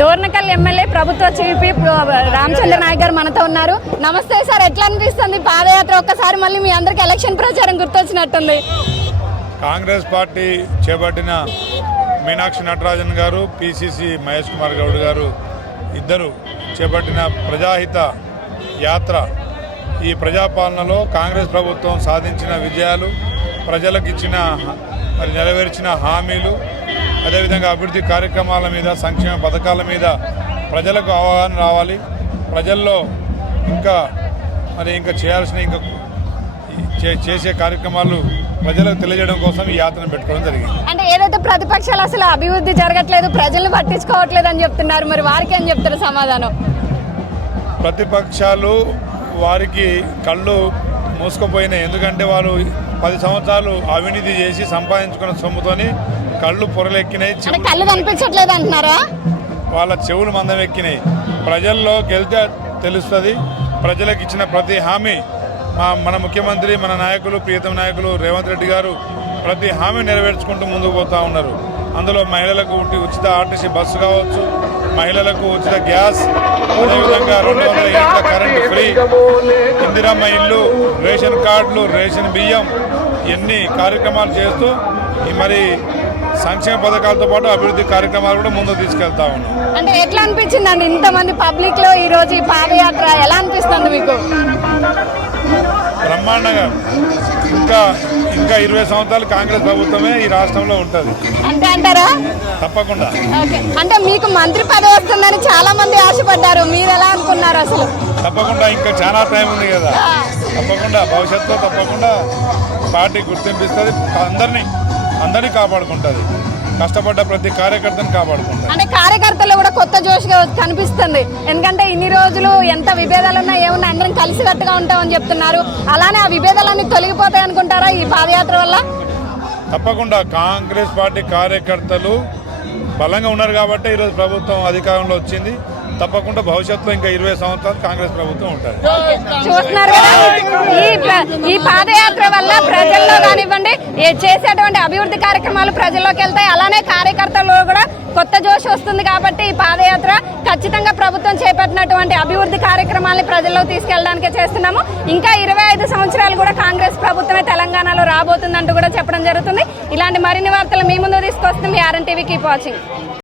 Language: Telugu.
డోర్నకల్ ఎమ్మెల్యే ప్రభుత్వ చీఫ్ రామచంద్ర నాయక్ గారు మనతో ఉన్నారు. నమస్తే సార్ ఎట్లా అనిపిస్తుంది పాదయాత్ర? ఒక్కసారి మళ్ళీ మీ అందరికి ఎలక్షన్ ప్రచారం గుర్తొచ్చినట్టుంది. కాంగ్రెస్ పార్టీ చేపట్టిన మీనాక్షి నటరాజన్ గారు పిసిసి మహేష్ కుమార్ గౌడ్ గారు ఇద్దరు చేపట్టిన ప్రజాహిత యాత్ర ఈ ప్రజాపాలనలో కాంగ్రెస్ ప్రభుత్వం సాధించిన విజయాలు ప్రజలకు ఇచ్చిన మరి నెరవేర్చిన హామీలు అదేవిధంగా అభివృద్ధి కార్యక్రమాల మీద సంక్షేమ పథకాల మీద ప్రజలకు అవగాహన రావాలి. ప్రజల్లో ఇంకా మరి ఇంకా చేయాల్సిన ఇంకా చేసే కార్యక్రమాలు ప్రజలకు తెలియజేయడం కోసం ఈ యాత్రను పెట్టుకోవడం జరిగింది. అంటే ఏదైతే ప్రతిపక్షాలు అసలు అభివృద్ధి జరగట్లేదు ప్రజలను పట్టించుకోవట్లేదు అని చెప్తున్నారు మరి వారికి ఏం చెప్తారు సమాధానం? ప్రతిపక్షాలు వారికి కళ్ళు మూసుకుపోయినాయి. ఎందుకంటే వారు పది సంవత్సరాలు అవినీతి చేసి సంపాదించుకున్న సొమ్ముతోని కళ్ళు పొరలెక్కినాయి కళ్ళు కనిపించట్లేదు అంటున్నారా? వాళ్ళ చెవులు మందం ఎక్కినాయి ప్రజల్లో గెలితే తెలుస్తుంది ప్రజలకు ఇచ్చిన ప్రతి హామీ మా మన ముఖ్యమంత్రి మన నాయకులు ప్రియతమ నాయకులు రేవంత్ రెడ్డి గారు ప్రతి హామీ నెరవేర్చుకుంటూ ముందుకు పోతా ఉన్నారు. అందులో మహిళలకు ఉచిత ఆర్టీసీ బస్సు కావచ్చు మహిళలకు ఉచిత గ్యాస్ అదేవిధంగా రెండు వందల యూనిట్ల కరెంటు ఫ్రీ ఇందిరమ్మ ఇల్లు రేషన్ కార్డులు రేషన్ బియ్యం ఇన్ని కార్యక్రమాలు చేస్తూ మరి సంక్షేమ పథకాలతో పాటు అభివృద్ధి కార్యక్రమాలు కూడా ముందుకు తీసుకెళ్తా ఉన్నాం. అంటే ఎట్లా అనిపించింది అండి ఇంతమంది పబ్లిక్లో ఈ రోజు ఈ పాదయాత్ర? ఎలా అనిపిస్తుంది మీకు? బ్రహ్మాండంగా. ఇంకా ఇంకా ఇరవై సంవత్సరాలు కాంగ్రెస్ ప్రభుత్వమే ఈ రాష్ట్రంలో ఉంటుంది. అంతే అంటారా? తప్పకుండా. అంటే మీకు మంత్రి పదవి వస్తుందని చాలా మంది ఆశపడ్డారు. మీరు ఎలా అనుకున్నారు అసలు? తప్పకుండా ఇంకా చాలా టైం ఉంది కదా. తప్పకుండా భవిష్యత్తులో తప్పకుండా పార్టీ గుర్తింపిస్తుంది అందరినీ. అందరినీ కాపాడుకుంటుంది. కష్టపడ్డ ప్రతి కార్యకర్తను కాపాడుకుంటుంది. అంటే కార్యకర్తలు కూడా కొత్త జోష్గా కనిపిస్తుంది. ఎందుకంటే ఇన్ని రోజులు ఎంత విభేదాలున్నా ఏమన్నా అందరం కలిసికట్టుగా ఉంటామని చెప్తున్నారు. అలానే ఆ విభేదాలన్నీ తొలగిపోతాయి అనుకుంటారా ఈ పాదయాత్ర వల్ల? తప్పకుండా కాంగ్రెస్ పార్టీ కార్యకర్తలు బలంగా ఉన్నారు కాబట్టి ఈరోజు ప్రభుత్వం అధికారంలో వచ్చింది. తప్పకుండా భవిష్యత్తులో ఇంకా ఇరవై సంవత్సరాలు కాంగ్రెస్ ప్రభుత్వం ఉంటుంది. చూస్తున్నారు ఈ పాదయాత్ర వల్ల కానివ్వండి చేసేటువంటి అభివృద్ధి కార్యక్రమాలు ప్రజల్లోకి వెళ్తాయి. అలానే కార్యకర్తల్లో కూడా కొత్త జోష్ వస్తుంది కాబట్టి ఈ పాదయాత్ర ఖచ్చితంగా ప్రభుత్వం చేపట్టినటువంటి అభివృద్ధి కార్యక్రమాలని ప్రజల్లో తీసుకెళ్ళడానికే చేస్తున్నాము. ఇంకా ఇరవై ఐదు సంవత్సరాలు కూడా కాంగ్రెస్ ప్రభుత్వమే తెలంగాణలో రాబోతుందంటూ కూడా చెప్పడం జరుగుతుంది. ఇలాంటి మరిన్ని వార్తలు మీ ముందు తీసుకొస్తుంది ఆర్ఎన్ టీవీ. Keep watching.